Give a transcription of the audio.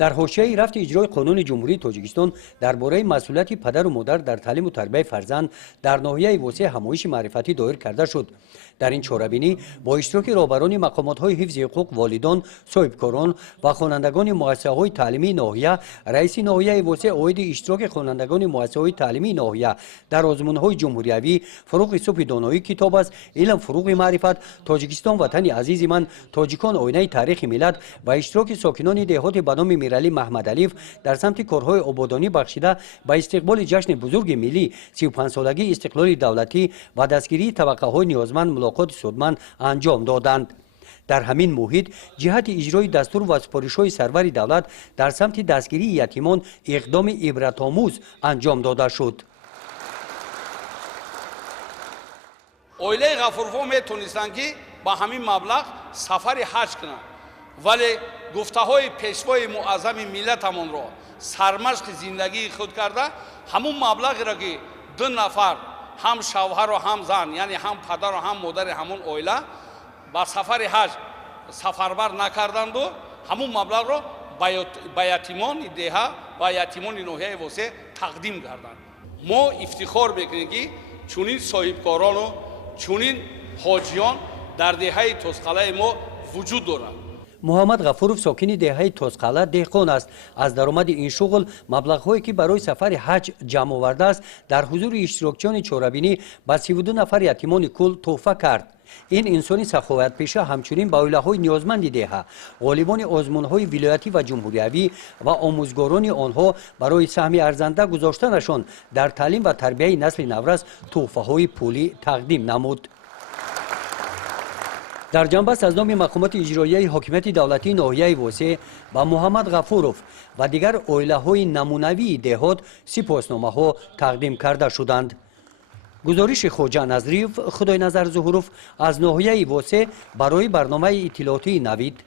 در حاشیه رفت اجرای قانون جمهوری تاجیکستان درباره مسئولیت پدر و مادر در تعلیم و تربیت فرزند در ناحیه وسیع همایش معرفتی دایر کرده شد. در این چاره‌بینی با اشتراک رهبران مقامات‌های حفظ حقوق والدان، صاحبکاران و خوانندگان مؤسسه‌های تعلیمی ناحیه، رئیس ناحیه وسیع اوید اشتراک خوانندگان مؤسسه‌های تعلیمی ناحیه در آزمون‌های جمهوریوی فروغ صبح دانایی کتاب است، علم فروغ معرفت، تاجیکستان وطن عزیز من، تاجیکان آینه تاریخ ملت و اشتراک ساکنان دهات به نام میرعلی محمد علیف در سمت کارهای آبادانی بخشیده به استقبال جشن بزرگ ملی 35 سالگی استقلال دولتی و دستگیری طبقه‌های نیازمند ملاقات سودمند انجام دادند. در همین محیط جهت اجرای دستور و سپارش‌های سرور دولت در سمت دستگیری یتیمان اقدام عبرت‌آموز انجام داده شد. اویله غفورفو میتونستند که با همین مبلغ سفر حج کنند، ولی گفته‌های پیشوای معظم ملتمان را سرمشق زندگی خود کرده همون مبلغی را که دو نفر هم شوهر و هم زن، یعنی هم پدر و هم مادر همون اویله با سفر حج سفربر نکردند و همون مبلغ را به یتیمان دهه و یتیمان ناحیه وسیع تقدیم کردند. ما افتخار میکنیم که چنین صاحبکاران و چنین حاجیان در دهه توسقله ما وجود دارند. محمد غفورов ساکن دهه توسقله دهقان است. از درآمد این شغل مبلغ‌هایی که برای سفر حج جمع آورده است در حضور اشتراکچیان چاره‌بینی به 32 نفر یتیمان کل تحفه کرد. این انسانی سخاوت پیشه همچنین به اولیه‌های نیازمند دهه، غالبان آزمون‌های ولایتی و جمهوریوی و آموزگاران آنها برای سهم ارزنده گذاشتنشان در تعلیم و تربیت نسل نورس تحفه‌های پولی تقدیم نمود. در جنبش از نام مقامات اجرایی حاکمیت دولتی ناحیه وسیع با محمد غفورov و دیگر اولیه‌های نمونوی دهات سپاسنامه‌ها تقدیم کرده شدند. گزارش خوجا نظریف خدای نظر ظهوروف از ناحیه وسیع برای برنامه اطلاعاتی نوید